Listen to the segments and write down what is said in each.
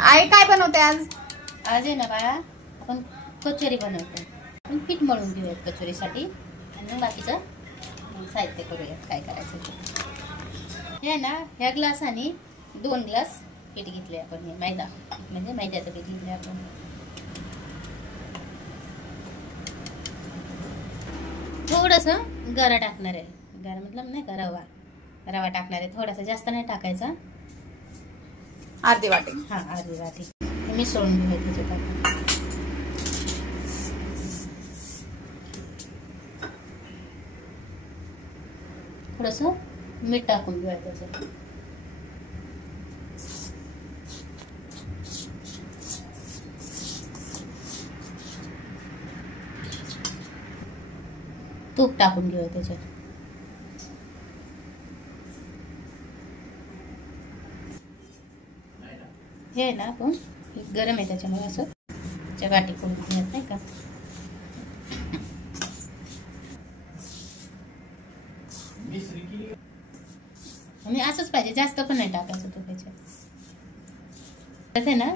आई काय बनवते आज? आज आहे ना बाळा, आपण कचोरी बनवतो. आपण पीठ मळून घेऊयात कचोरीसाठी आणि मग बाकीचं साहित्य करूयात काय करायचं ते. हे ना, ह्या ग्लासाने 2 ग्लास पीठ घेतले आपण. हे मैदा म्हणजे मैद्याचं पीठ घेतले आपण. थोडंसं गरा टाकणार आहे. गरा मतलब नाही का, रवा टाकणार आहे. थोडासा, जास्त नाही टाकायचा. अर्धी वाटी. हा, अर्धी वाटी. मिसळून घेऊया त्याच्यात आपण. थोडंसं मीठ टाकून घेऊया त्याच्यात. तूप टाकून घेऊया त्याच्यात. हे आहे ना, आपण गरम आहे त्याच्यामुळे असं गाठी करून घेत नाही का. आणि असंच पाहिजे, जास्त पण नाही टाकायचं तो त्याच्यात. तसे ना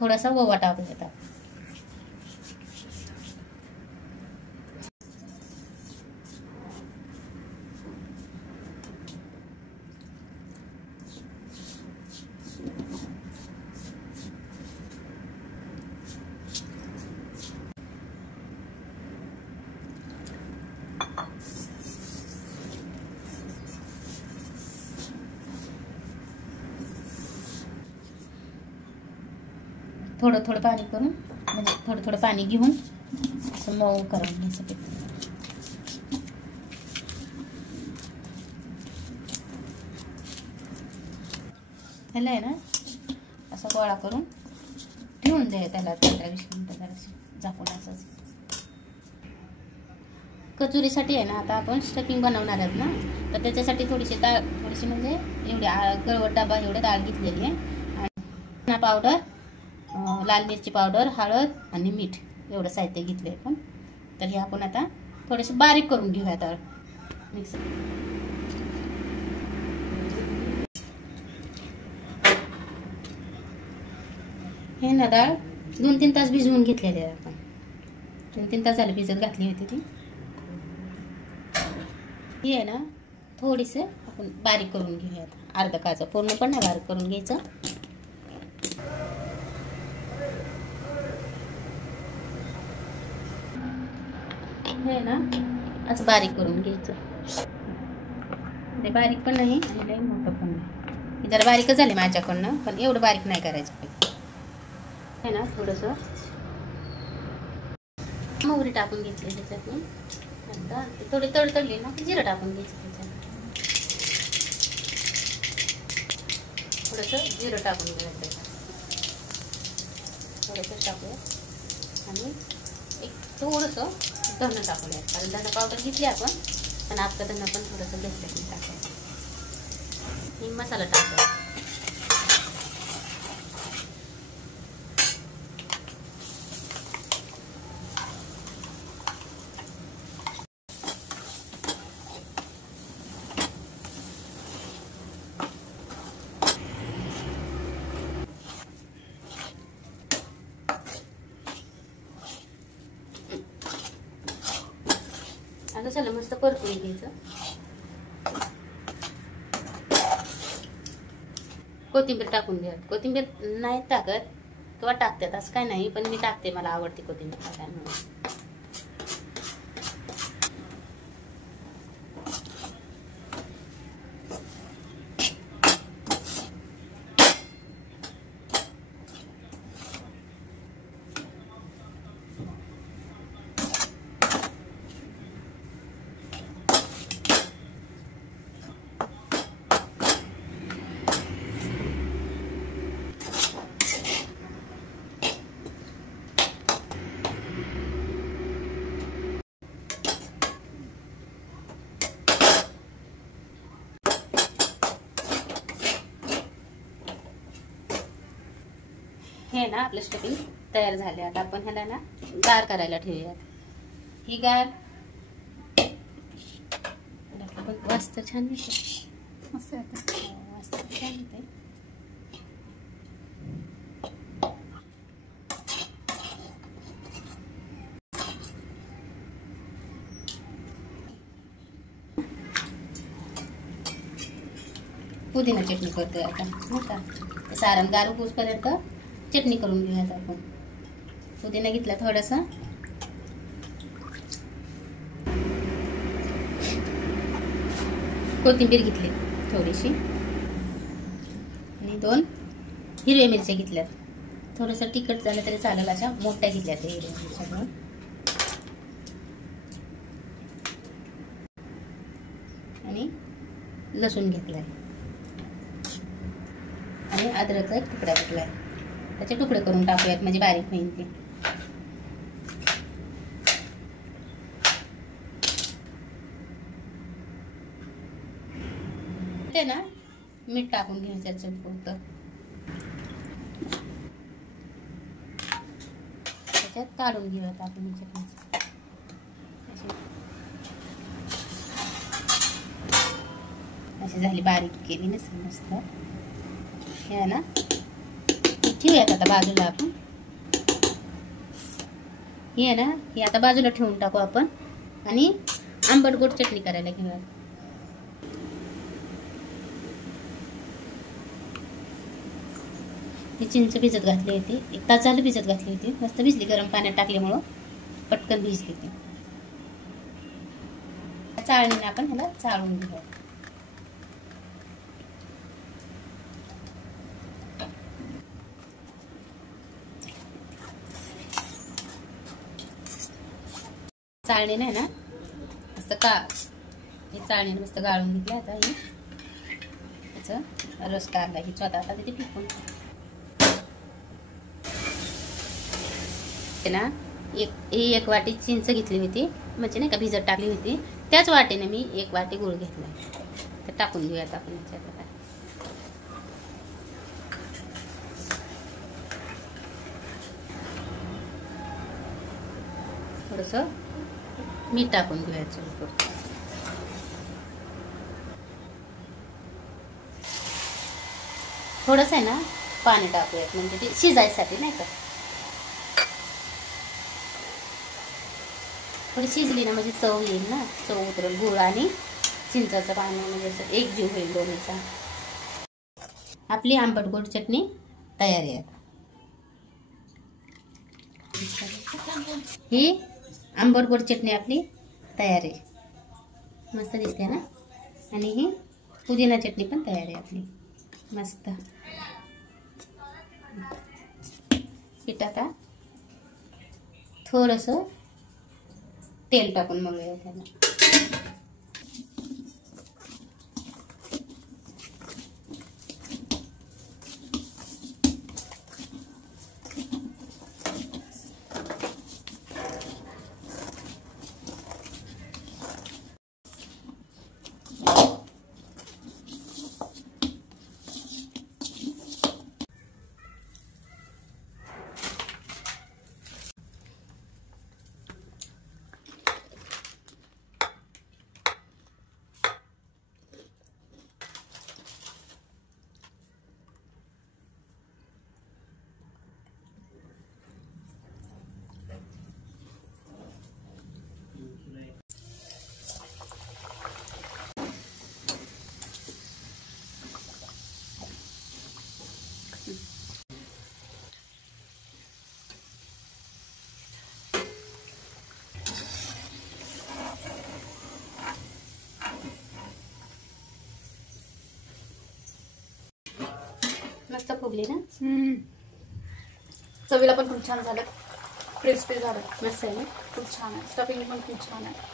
थोडासा ओवा टाकून देतात. थोडं थोडं पाणी करून, म्हणजे थोडं थोडं पाणी घेऊन असं मऊ करून घ्यायचं पीठ. ह्याला आहे ना असं गोळा करून ठेवून द्या त्याला 15-20 मिनिटं झाकून असंच. कचोरीसाठी आहे ना, आता आपण स्टफिंग बनवणार आहेत ना, तर त्याच्यासाठी थोडीशी म्हणजे एवढी गळवट डबा एवढी डाळ घेतलेली आहे. आणि पावडर, लाल मिरची पावडर, हळद आणि मीठ एवढं साहित्य घेतले आपण. तर हे आपण आता थोडेसे बारीक करून घेऊया डाळ मिक्सर. हे ना डाळ 2-3 तास भिजवून घेतलेली आहे आपण. 2-3 तास झाले भिजत घातली होती ती. ही आहे ना थोडीसे आपण बारीक करून घेऊयात. अर्धा काचा, पूर्ण पण नाही बारीक करून घ्यायचं. हे ना असं बारीक करून घ्यायचं. बारीक पण नाही आणि लई मोठं पण नाही. जरा बारीकच झाले माझ्याकडनं, पण एवढं बारीक नाही करायचं. हे ना थोडंसं मोहरी टाकून घेतली त्याच्यात. आता थोडी तडतडली ना जिरं टाकून घ्यायचं त्याच्यात. थोडंसं जिरं टाकून घ्यायचं त्याच्यात. थोडंसं टाकूया आणि एक थोडंसं धनं टाकूया. कारण धनं पावडर घेतली आपण, पण आपलं धनं पण थोडंसं घेतलं टाकायचं. आणि मसाला टाकूया. आता चला मस्त परतून घ्यायचं. कोथिंबीर टाकून द्या. कोथिंबीर नाही टाकत किंवा टाकतात असं काय नाही, पण मी टाकते, मला आवडते कोथिंबीर टाकायला. हे ना आपलं स्टफिंग तयार झाले. आता आपण ह्याला ना गार करायला ठेवूयात. ही गार वास तर छान येते. मस्त येते. वास तर छान येते. पुदिना चटणी करतोय आता नाही का. ते सारण गार होईपर्यंत चटणी करून घेऊयात आपण. पुदिना घेतला थोडासा, कोथिंबीर घेतली थोडीशी आणि 2 हिरव्या मिरच्या घेतल्यात. थोडंसं तिखट झालं तरी चालेल, अशा मोठ्या घेतल्या त्या हिरव्या मिरच्या घेऊन. आणि लसूण घेतलाय आणि अद्रकचा एक तुकडा घेतलाय. त्याचे तुकडे करून टाकूयात म्हणजे बारीक होईल ते ना. मीठ टाकून घ्यायचं चटपुरतं. त्याच्यात काढून घेऊयात आपण चटणी. अशी झाली बारीक केली ना मस्त. हे ना ठेवूयात आता बाजूला आपण. हे ना हे आता बाजूला ठेवून टाकू आपण आणि आंबट गोड चटणी करायला घेऊयात. ती चिंच भिजत घातली होती, 1 तास झालं भिजत घातली होती. मस्त भिजली, गरम पाण्यात टाकल्यामुळं पटकन भिजली ती. चाळणीने आपण ह्याला चाळून घेऊया. चाळणीने ना मस्त हे चाळणीने मस्त गाळून घेतलं. आता हे त्याचा रस काढला ही स्वतः आता तिथे पिकून ना. एक वाटी चिंच घेतली होती, म्हणजे नाही का भिजत टाकली होती. त्याच वाटीने मी 1 वाटी गूळ घेतला. तर टाकून घेऊयात आपण याच्यात. थोडंसं मीठ टाकून घेऊयात. थोडंसं आहे ना पाणी टाकूयात, म्हणजे ते शिजायसाठी नाही का. थोडी शिजली ना म्हणजे चव येईल ना, चव उतरेल. गूळ आणि चिंचाचं पाणी म्हणजे असं एकजीव होईल दोन्हीचा. आपली आंबट गोड चटणी तयार आहे. ही आंबट गोड चटणी आपली तयार आहे. मस्त दिसते ना. आणि ही पुदिना चटणी पण तयार आहे आपली मस्त. पीठ आता थोडंसं तेल टाकून मळूया त्याला. मस्त फुगली ना. चवीला पण खूप छान झालं, क्रिस्पी झालं. मस्त आहे ना, खूप छान आहे. स्टफिंग पण खूप छान आहे.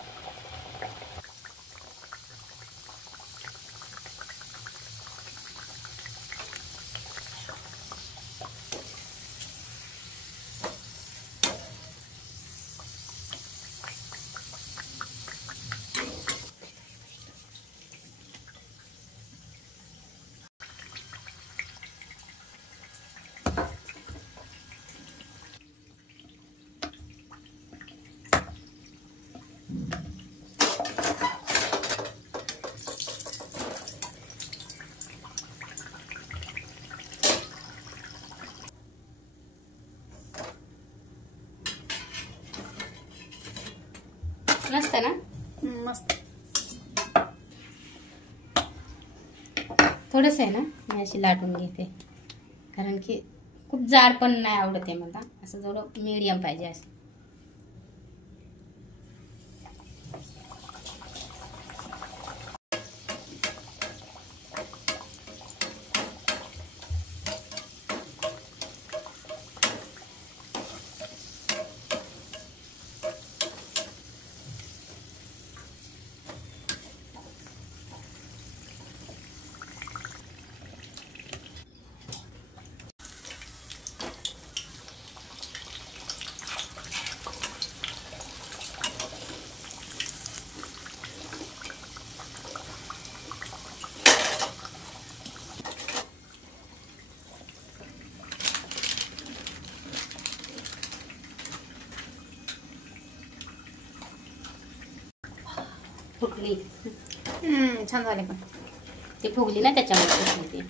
मस्त ना. मस्त. थोडं थोडंसं आहे ना मी अशी लाटून घेते, कारण की खूप जाड पण नाही आवडत आहे मला, असं थोडं मीडियम पाहिजे असं. फुगली. छान झाले पण. ते फुगली ना त्याच्यामुळे फुगली ते.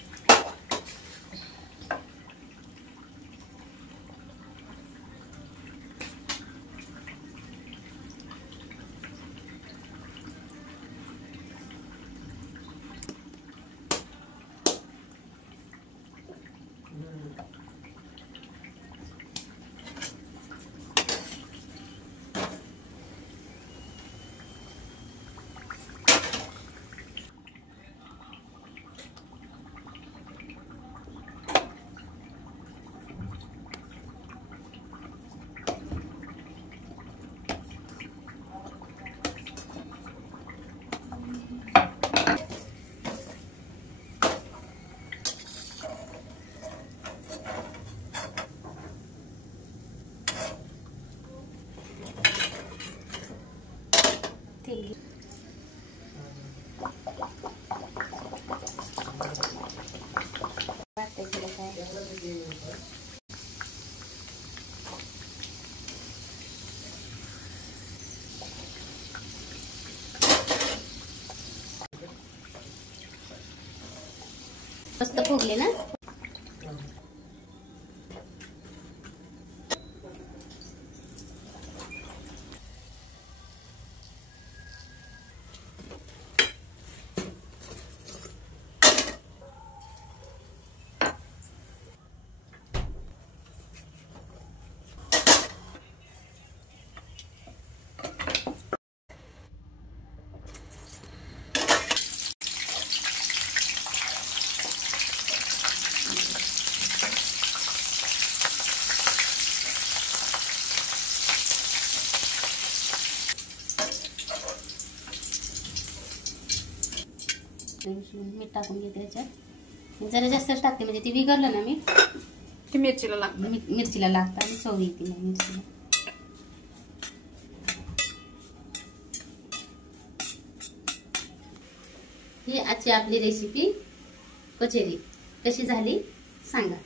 मस्त फुगले ना. मीठ टाकून घेते याच्यात, जरा जास्तच टाकते म्हणजे ती विगरलं ना मीठ ती मिरचीला लागतं. मिरचीला लागतं आणि चव येते ना मिरचीला. ही आजची आपली रेसिपी कचोरी कशी झाली सांगा.